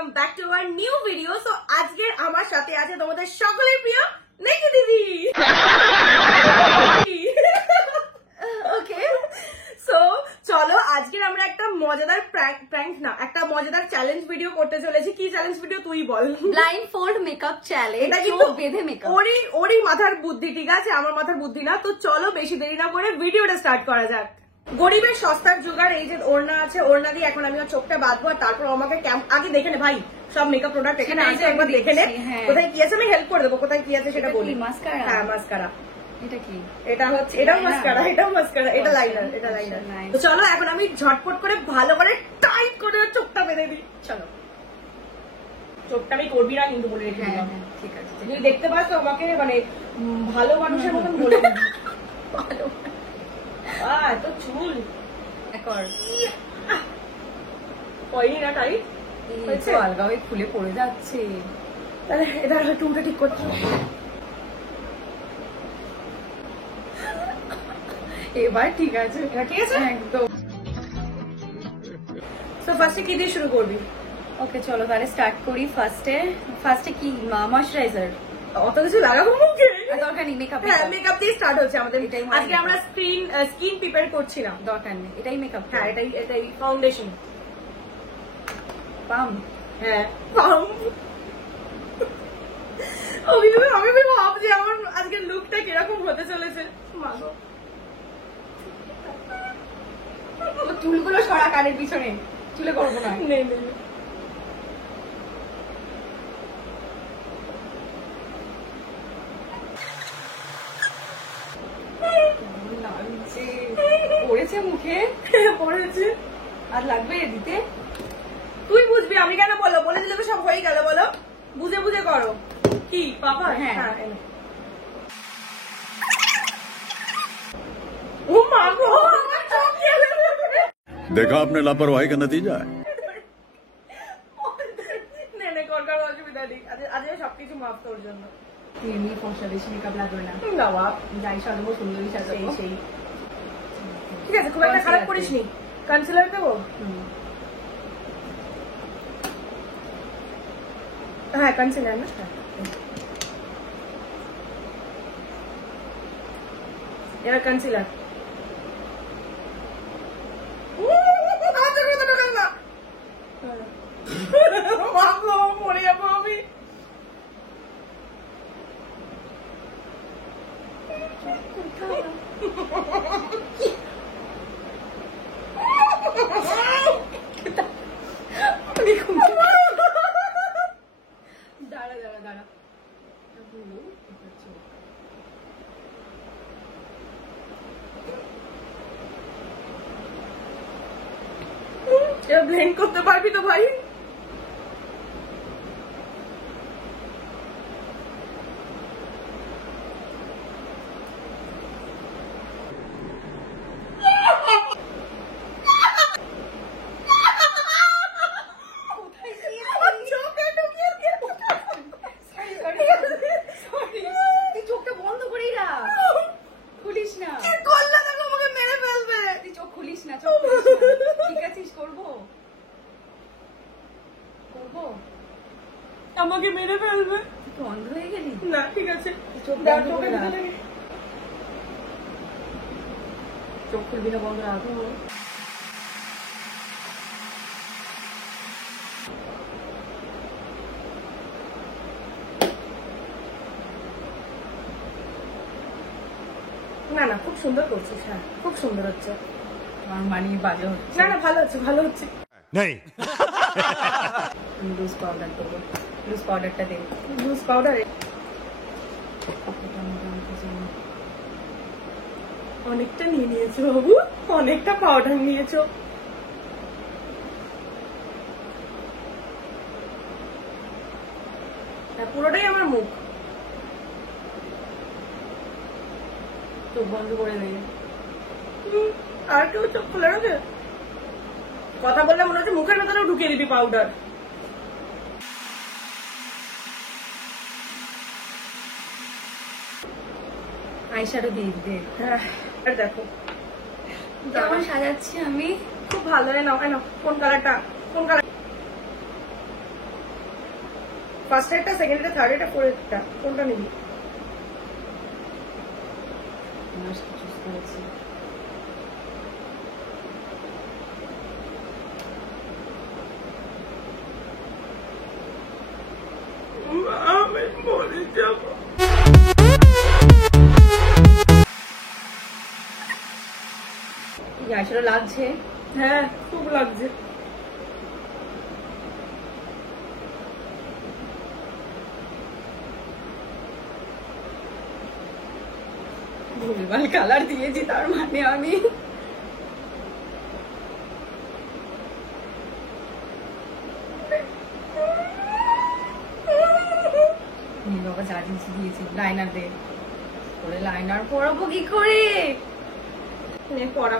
Welcome back to our new video. So আজকে আমার সাথে আছে তোমাদের সকলের প্রিয় নেকি দিদি। ওকে, সো চলো আজকের আমরা একটা মজাদার প্র্যাঙ্ক না, একটা মজাদার চ্যালেঞ্জ ভিডিও করতে চলেছি। কি চ্যালেঞ্জ ভিডিও তুই বল? Blindfold makeup challenge. এটা কিন্তু বেঁধে মেকআপ। ওরই মাথার বুদ্ধি, ঠিক আছে, আমার মাথার বুদ্ধি না। তো চলো বেশি দেরি না করে ভিডিওটা স্টার্ট করা যাক। গরিবের সস্তার জোগাড়, এই যে ওড়না আছে, ওড়না দিয়ে এখন আমি ওর চোখটা বাঁধবো, আর তারপর আমাকে আগে দেখে নে ভাই সব মেকআপ প্রোডাক্ট এখানে আছে, একবার দেখে নে কোথায় কি আছে, আমি হেল্প করে দেবো কোথায় কি আছে সেটা বলি। মাস্কারা? হ্যাঁ মাস্কারা। এটা কি? এটা হচ্ছে, এটাও মাস্কারা, এটাও মাস্কারা, এটা লাইনার, এটা লাইনার। তো চলো এখন আমি ঝটপট করে ভালো করে টাইট করে চোখটা বেঁধে দিই। চলো, চোখটা আমি করবি না কিন্তু বলে রেখে দিলাম। ঠিক আছে, তুই দেখতে পাস তো আমাকে, মানে ভালো মানুষের মতন বলে দিবি। ভালো এত চুল হয়নি না তাই আলগা হয়ে খুলে পড়ে যাচ্ছে। তাহলে এটা চুলটা ঠিক করতে এবার ঠিক আছে, ঠিক আছে একদম। তো ফার্স্টে কি দিয়ে শুরু করবি? ওকে চলো তাহলে স্টার্ট করি। ফার্স্টে কি ময়শ্চারাইজার? অত কিছু লাগাবো মুখে? দরকার নেই, মেকআপ। হ্যাঁ মেকআপ দিয়ে স্টার্ট হচ্ছে আমাদের। আজকে আমরা স্কিন প্রিপেয়ার করছি না, দরকার নেই, এটাই মেকআপ। হ্যাঁ এটাই ফাউন্ডেশন। পাম? হ্যাঁ পাম। আমি ভাবছি আমার আজকের লুকটা কিরকম হতে চলেছে। চুলগুলো সরা কানের পিছনে, চুলে করবো না। পড়েছে মুখে? পড়েছে। আর লাগবে দিতে? তুই বুঝবি, আমি কেন বলো? বলে দিলে তো সব হয়ে গেল। বলো, বুঝে বুঝে করো। কি পাপা? হ্যাঁ। ও মা গো, देखा आपने लापरवाही का नतीजा है। অসুবিধা নেই, আজকে সবকিছু মাফ তোর জন্য। এমনি ফর্সা, বেশি মেকআপ লাগবে না। না বাপ, যাই সাজাবো সুন্দরী সাজাবো। সেই ঠিক আছে, খুব একটা খারাপ করিস নি। কনসিলার দেবো? হ্যাঁ কনসিলার না, এবার কনসিলার। মরে যাবো আমি। দাঁড়া ব্লেন্ড করতে পারবি তো ভাই? চোখটা বন্ধ করেই রাখ, খুলিস না। মেরে ফেলবে। তুই চোখ খুলিস না, চোখ খুলিস না। ঠিক আছিস? করবো আমাকে মেরে ফেলবে। তুই অন্ধ হয়ে গেলি? না ঠিক আছে, চোখ খুলবি না, বন্ধ রাখো। না না, খুব সুন্দর করছিস। হ্যাঁ খুব সুন্দর হচ্ছে। আমার মানি বাজে হচ্ছে। না না, ভালো হচ্ছে, ভালো হচ্ছে। লুজ পাউডার দেবো, লুজ পাউডারটা দেবো। লুজ পাউডার অনেকটা নিয়ে নিয়েছো বাবু, অনেকটা পাউডার নিয়েছো। পুরোটাই আমার মুখ। চোখ বন্ধ করে দেবে। আর কেউ চোখ খুলে রাখে? কথা বললে মনে হচ্ছে মুখের ভেতরেও ঢুকিয়ে দিবি পাউডার। আইশ্যাডো দিয়ে দিতে। হ্যাঁ দেখো কেমন সাজাচ্ছি আমি। খুব ভালো। নাও কোন কালারটা? কোন কালার? ফার্স্ট এডটা, সেকেন্ড এডটা, থার্ড এডটা, ফোর্থ এডটা, কোনটা নিবি? চুজ করেছি। আমি মরে যাবো। আসলে লাগছে। হ্যাঁ, খুব লাগছে। ভুলভাল কালার দিয়েছি তার মানে আমি বাবা যা জিনিস দিয়েছি লাইনার দে করে লাইনার পরাবো কি করে নে পড়া।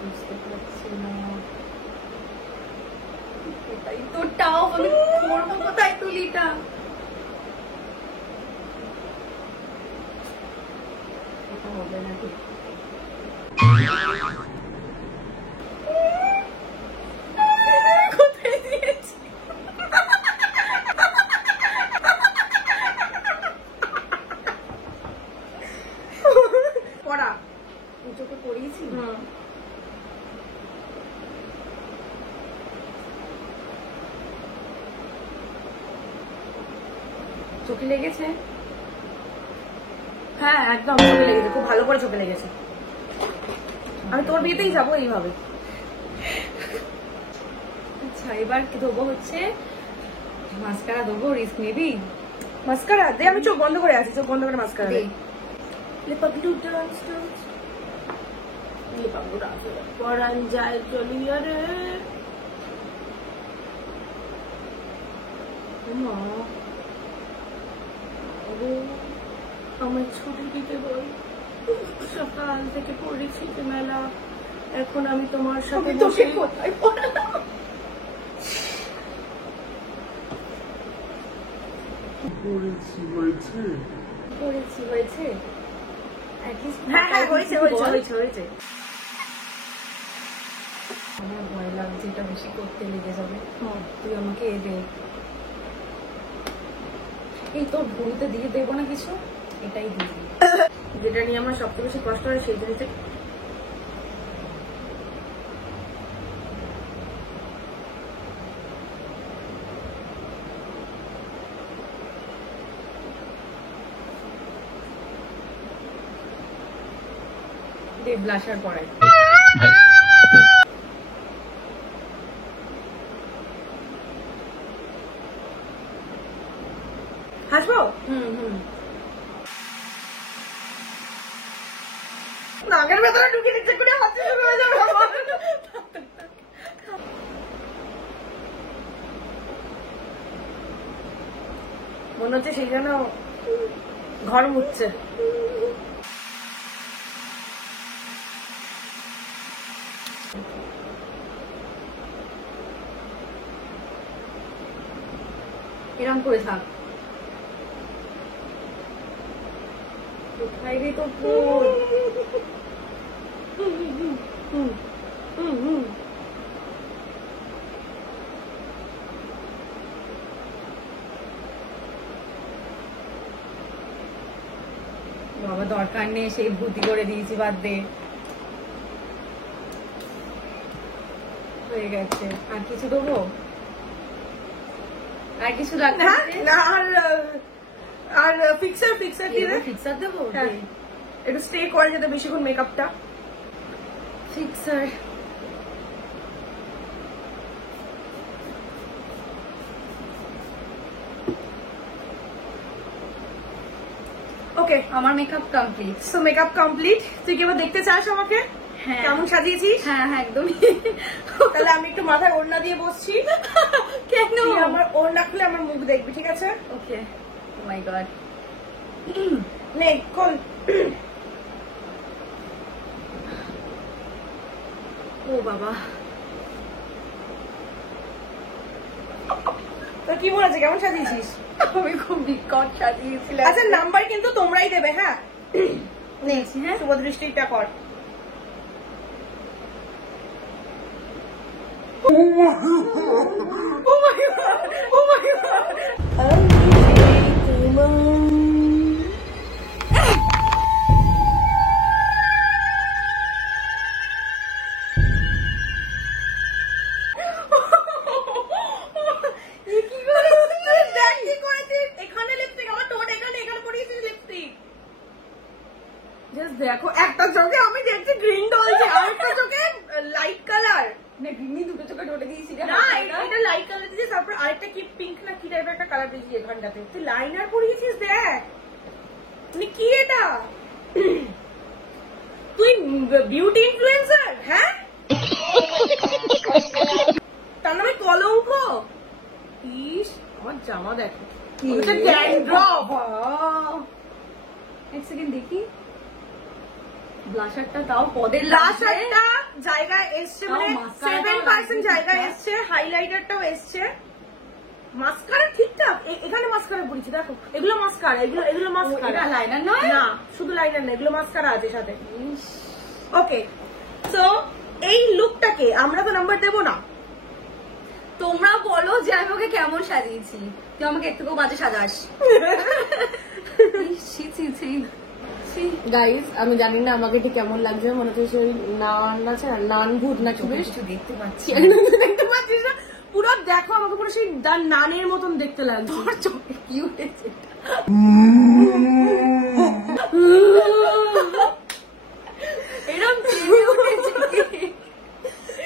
বুঝতে পারছি না এটাই তো টাফ আমি পড়বো কোথায় তুলিটা এটা হবে না ঠিক কোথায় দিয়েছি পড়া। তুই চোখে পড়িয়েছি চোখে লেগেছে হ্যাঁ একদম চোখে লেগেছে, খুব ভালো করে চোখে লেগেছে। আমি তোর বিয়েতেই যাবো এইভাবে। আচ্ছা এবার কি দেবো হচ্ছে মাস্কারা দেবো রিস্ক নিবি মাস্কারা দে, আমি চোখ বন্ধ করে আছি, চোখ বন্ধ করে মাস্কারা দে। দে। লিপাগলু ডান্স ডান্স, লিপাগলু ডান্স পরান যায় চলিয়া রে। মা ও আমার ছুটি দিতে বল, সকাল থেকে পড়েছি মেলা, এখন আমি তোমার সাথে বসে কোথায় পড়ালাম পড়েছি হয়েছে হ্যাঁ হ্যাঁ হয়েছে হয়েছে হয়েছে হয়েছে। আমার ভয় লাগছে এটা বেশি করতে লেগে যাবে তুই আমাকে এ দে এই তোর ভুলতে দিয়ে দেবো না কিছু এটাই দিবি যেটা নিয়ে আমার সবচেয়ে বেশি কষ্ট হয় সেই জিনিসটা। দে ব্লাশার পরাই হাসবো? হুম নাকের ভেতরে ঢুকে নিচ্ছে করে হাতে শুরু হয়ে যাবে আমার। মনে হচ্ছে সেই জন্য ঘর মুছছে। এরম করে থাক কোথায় রে তোর ফুল বাবা দরকার নেই সেই ভূতি করে দিয়েছি বাদ দে হয়ে গেছে আর কিছু দেবো আর কিছু রাখতে না আর ফিক্সার ফিক্সার দিয়ে দে। ফিক্সার দেবো হ্যাঁ। একটু স্টে করে যেতে বেশিক্ষণ মেকআপটা। ফিক্সার ওকে আমার makeup complete so makeup complete. তুই কি এবার দেখতে চাস আমাকে হ্যাঁ কেমন সাজিয়েছিস? হ্যাঁ হ্যাঁ একদমই তাহলে আমি একটু মাথায় ওড়না দিয়ে বসছি। কেন তুই আমার ওড়না খুলে আমার মুখ দেখবি, ঠিক আছে? ওকে ও মাই গড নে খোল। ও বাবা তো কি বলেছে, কেমন সাজিয়েছিস? আমি খুব বিকট সাজিয়েছিলাম আচ্ছা নাম্বার কিন্তু তোমরাই দেবে, হ্যাঁ? নে হ্যাঁ শুভ দৃষ্টিটা কর। Oh my God! Oh my God! এ কি করেছিস? দেখ কি করেছিস? এখানে লিপস্টিক, আমার ঠোঁট এখানে, এখানে পরিয়েছিস লিপস্টিক। Just দেখো, একটা চোখে আমি দেখছি গ্রিন ডলছে, আর একটা চোখে লাইট কালার। না গ্রিনি দুটো চোখে ঢোটে দিয়েছি রে। না, এটা লাইট কালার দিয়েছিস, তারপর আরেকটা কি পিঙ্ক না কি টাইপের একটা কালার দিয়েছিস এখানটাতে। তুই লাইনার পরিয়েছিস, দেখ। মানে কি এটা? তুই বিউটি ইনফ্লুয়েন্সার, হ্যাঁ? তার নামে কলঙ্ক। ইস, আমার জামা দেখো, ওটা ড্যান্ড্রফ। এক সেকেন্ড দেখি, ব্লাশারটা তাও পদের ব্লাশারটা জায়গায় এসছে, মানে তাও mascara 7% জায়গায় ঠিকঠাক। এসছে, হাইলাইটারটাও এসছে। মাস্কারা ঠিকঠাক, এখানে মাস্কারা পড়েছি দেখো, এগুলো মাস্কারা, এগুলো মাস্কারা। এটা লাইনার নয়? না, শুধু লাইনার না, এগুলো মাস্কারা আছে সাথে। ওকে, সো এই লুকটাকে আমরা তো নাম্বার দেবো না। তোমরা বলো যে আমি ওকে কেমন সাজিয়েছি, তুই আমাকে একটু বাজে সাজাস। ছি ছি ছি ছি। গাইস, আমি জানি না আমাকে ঠিক কেমন লাগছে, মনে হচ্ছে সেই নান আছে না, নান ভূত না চোখে কিছু দেখতে পাচ্ছি। দেখতে পাচ্ছিস না? পুরো দেখো, আমাকে পুরো সেই নানের মতন দেখতে লাগছে। তোর চোখে কি উঠেছে? এরকম চেয়ে উঠেছে কি?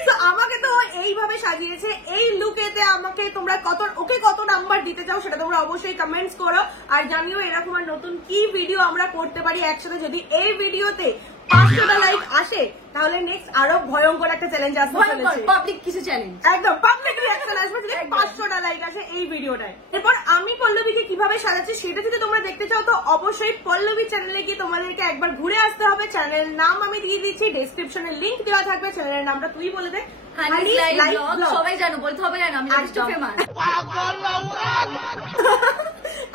তো আমাকে তো এইভাবে সাজিয়েছে। এই লুকেতে আমাকে তোমরা ওকে কত নাম্বার দিতে চাও সেটা তোমরা অবশ্যই কমেন্টস করো, আর জানিও এরকম আর নতুন কি ভিডিও আমরা করতে পারি একসাথে। যদি এই ভিডিওতে 500টা লাইক আসে তাহলে নেক্সট আরো ভয়ঙ্কর একটা চ্যালেঞ্জ আসবে চলেছে। পাবলিক কিছু চ্যালেঞ্জ, একদম পাবলিক রিঅ্যাকশন আসবে যদি 500টা লাইক আসে এই ভিডিওটায়। এরপর আমি পল্লবীকে কিভাবে সাজাচ্ছি সেটা যদি তোমরা দেখতে চাও তো অবশ্যই পল্লবী চ্যানেলে গিয়ে তোমাদেরকে একবার ঘুরে আসতে হবে। চ্যানেল নাম আমি দিয়ে দিচ্ছি, ডেসক্রিপশনে লিংক দেওয়া থাকবে। চ্যানেলের নামটা তুই বলে দে। হানিস লাইভ ব্লগ, সবাই জানো, বলতে হবে না, আমি জাস্ট একদম। ফেমাস।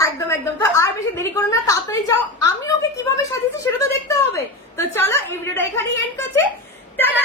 একদম একদম। তো আর বেশি দেরি করো না, তাড়াতাড়ি যাও। আমি ওকে কিভাবে সাজিয়েছি সেটা তো দেখতে হবে। তো চলো, এই ভিডিওটা এখানেই এন্ড করছি। টাটা।